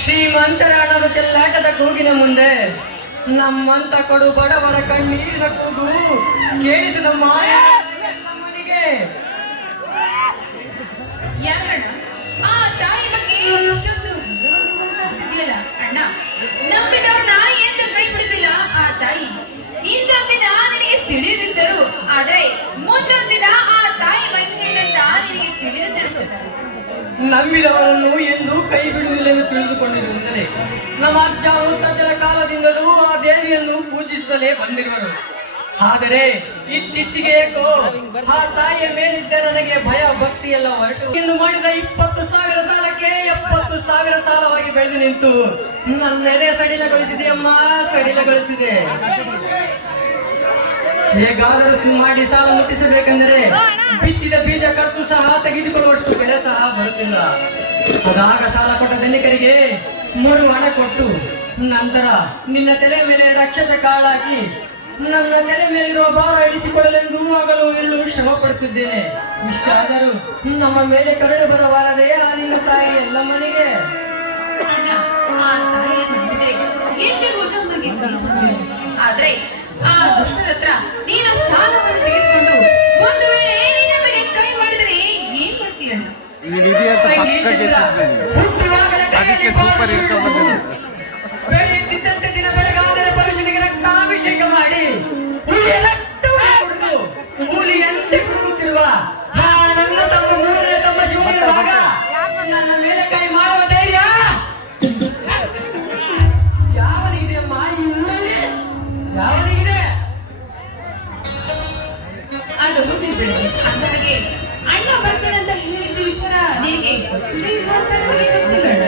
ಶ್ರೀಮಂತರ ಹಣದ ಚೆಲ್ಲಾಟದ ಕೂಗಿನ ಮುಂದೆ? ನಮ್ಮಂತ ಕಡು ಬಡವರ ಕಣ್ಣೀರಿನ ಕೂಗು ಕೇಳಿಸಿದ ಮಾಯನಿಗೆ ಆ ತಾಯಿ ಬಗ್ಗೆ ಅಣ್ಣ? ನಂಬಿದವ್ರನ್ನ ಎಂದು ಕೈ ಆ ತಾಯಿ. ನಿನಗೆ ತಿಳಿದಿದ್ದರು ಆದ್ರೆ ದಿನ ಆ ತಾಯಿ ನಿನಗೆ ನಂಬಿದವರನ್ನು ಎಂದು ಕೈ ಬಿಡುವುದಿಲ್ಲ ಎಂದು ತಿಳಿದುಕೊಂಡಿರುವುದಲ್ಲೇ ನಮ್ಮ ಅಜ್ಜ ಮುತ್ತಜ್ಜರ ಕಾಲದಿಂದಲೂ ಆ ದೇವಿಯನ್ನು ಪೂಜಿಸುತ್ತಲೇ ಬಂದಿರುವರು. ಆದರೆ ಇತ್ತೀಚೆಗೆ ಆ ತಾಯಿಯ ಮೇಲಿದ್ದ ನನಗೆ ಭಯ, ಭಕ್ತಿ ಎಲ್ಲ ಹೊರಟು. ಇನ್ನು ಮಾಡಿದ ಇಪ್ಪತ್ತು ಸಾವಿರ ಸಾಲಕ್ಕೆ ಎಪ್ಪತ್ತು ಸಾವಿರ ಸಾಲವಾಗಿ ಬೆಳೆದು ನಿಂತು ನನ್ನೆಲೆ ಸಡಿಲಗೊಳಿಸಿದೆ ಅಮ್ಮ, ಸಡಿಲಗೊಳಿಸಿದೆ. ಹೇಗಾದರೂ ಮಾಡಿ ಸಾಲ ಮುಟ್ಟಿಸಬೇಕೆಂದರೆ ಬಿತ್ತಿದ ಬೀಜ ಖರ್ಚು ಸಹ ತೆಗೆದುಕೊಳ್ಳುವಷ್ಟು ಬೆಳೆ ಸಹ ಬರುತ್ತಿಲ್ಲ. ಅದಾಗ ಸಾಲ ಕೊಟ್ಟ ಧನಿಕರಿಗೆ ಮೂರು ಹಣ ಕೊಟ್ಟು ನಂತರ ನಿನ್ನ ತಲೆ ಮೇಲೆ ರಕ್ಷತೆ ಕಾಳಾಕಿ ನನ್ನ ತಲೆ ಮೇಲಿರುವ ಭಾರ ಇಳಿಸಿಕೊಳ್ಳಲೆಂದು ಆಗಲು ಎಲ್ಲೂ ಶ್ರಮ ಪಡುತ್ತಿದ್ದೇನೆ ಇಷ್ಟಾದರೂ ನಮ್ಮ ಮೇಲೆ ಕರಡು ಬರಬಾರದೆಯಾ ನಿನ್ನ ತಾಯಿ ಎಲ್ಲ ಮನೆಗೆ ಅದಕ್ಕೆ ಸೂಪರ್ ಇನ್ಕಮ್ ಬಂದಿದೆ ಬೆಳೆಯುತ್ತಿದ್ದಂತೆ ದಿನ ರಕ್ತಾಭಿಷೇಕ ಮಾಡಿ ಹುಲಿಯ ರಕ್ತವನ್ನು ನನ್ನ ತಮ್ಮ ಮೂರನೇ ತಮ್ಮ ಶಿವನಿರುವಾಗ ನನ್ನ ಮೇಲೆ ಕೈ ಧೈರ್ಯ ಅಣ್ಣ ಅಣ್ಣ.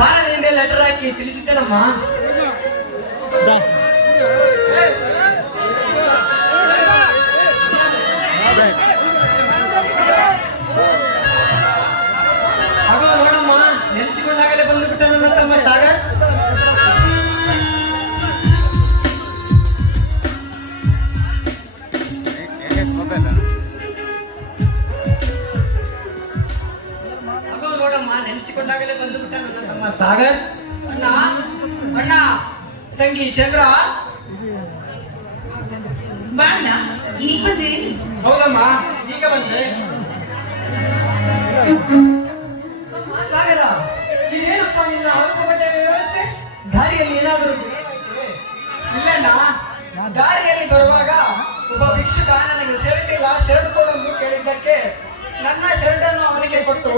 ವಾರದಿಂದ ಲೆಟರ್ ಹಾಕಿ ತಿಳಿಸಿದ್ದೇನಮ್ಮ ನೋಡಮ್ಮ ನೆನೆಸಿಕೊಂಡಾಗಲೇ ಬಂದುಬಿಟ್ಟ ನನ್ನ ತಮ್ಮ ಸಾಗರ್. ನೋಡಮ್ಮ ಬಂದು ಬಂದುಬಿಟ್ಟ ನನ್ನ ತಮ್ಮ. ಸಾಗರ್? ಅಣ್ಣ ಅಣ್ಣ ತಂಗಿ ಚಂದ್ರ. ಬಾ ಅಣ್ಣ ಈಗ ಬಂದೆ. ಹೌದಮ್ಮ ಈಗ ಬಂದೆ. ಸಾಗರ ಇದೇನಪ್ಪ ನಿನ್ನ ಹೊರಗಡೆ ವ್ಯವಸ್ಥೆ? ದಾರಿಯಲ್ಲಿ ಏನಾದರೂ ಇಲ್ಲಣ್ಣ ದಾರಿಯಲ್ಲಿ ಬರುವಾಗ ಒಬ್ಬ ಭಿಕ್ಷುಕ ನನಗೆ ಶರ್ಟ್ ಇಲ್ಲ ಶರ್ಟ್ ಕೊಡೊಂದು ಕೇಳಿದ್ದಕ್ಕೆ ನನ್ನ ಶರ್ಟ್ ಅನ್ನು ಅವನಿಗೆ ಕೊಟ್ಟು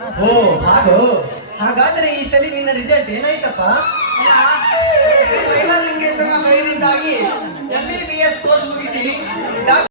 ಓ ಹಾಗೋ? ಹಾಗಾದ್ರೆ ಈ ಸಲ ನಿನ್ನ ರಿಸಲ್ಟ್ ಏನಾಯ್ತಪ್ಪ? ಮಹಿಳಾ ಮೈಲಿಂದಾಗಿ ಬೈಲಿದ್ದಾಗಿ M B B S course ಮುಗಿಸಿ